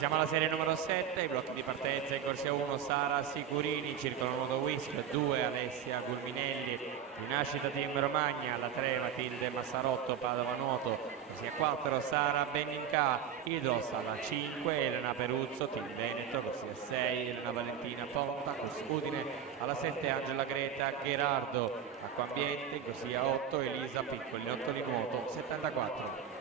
Siamo alla serie numero 7, i blocchi di partenza in corsia 1 Sara Sicurini, circolo nuoto Wisp, 2 Alessia Gulminelli, Rinascita Team Romagna, alla 3 Matilde Massarotto Padova Nuoto, corsia 4 Sara Beninca, Idros, alla 5 Elena Peruzzo Team Veneto, corsia 6 Elena Valentina Ponta, corsia Udine, alla 7 Angela Greta Gherardo, Acqua Ambiente, corsia 8 Elisa Piccoli, 8 di nuoto 74.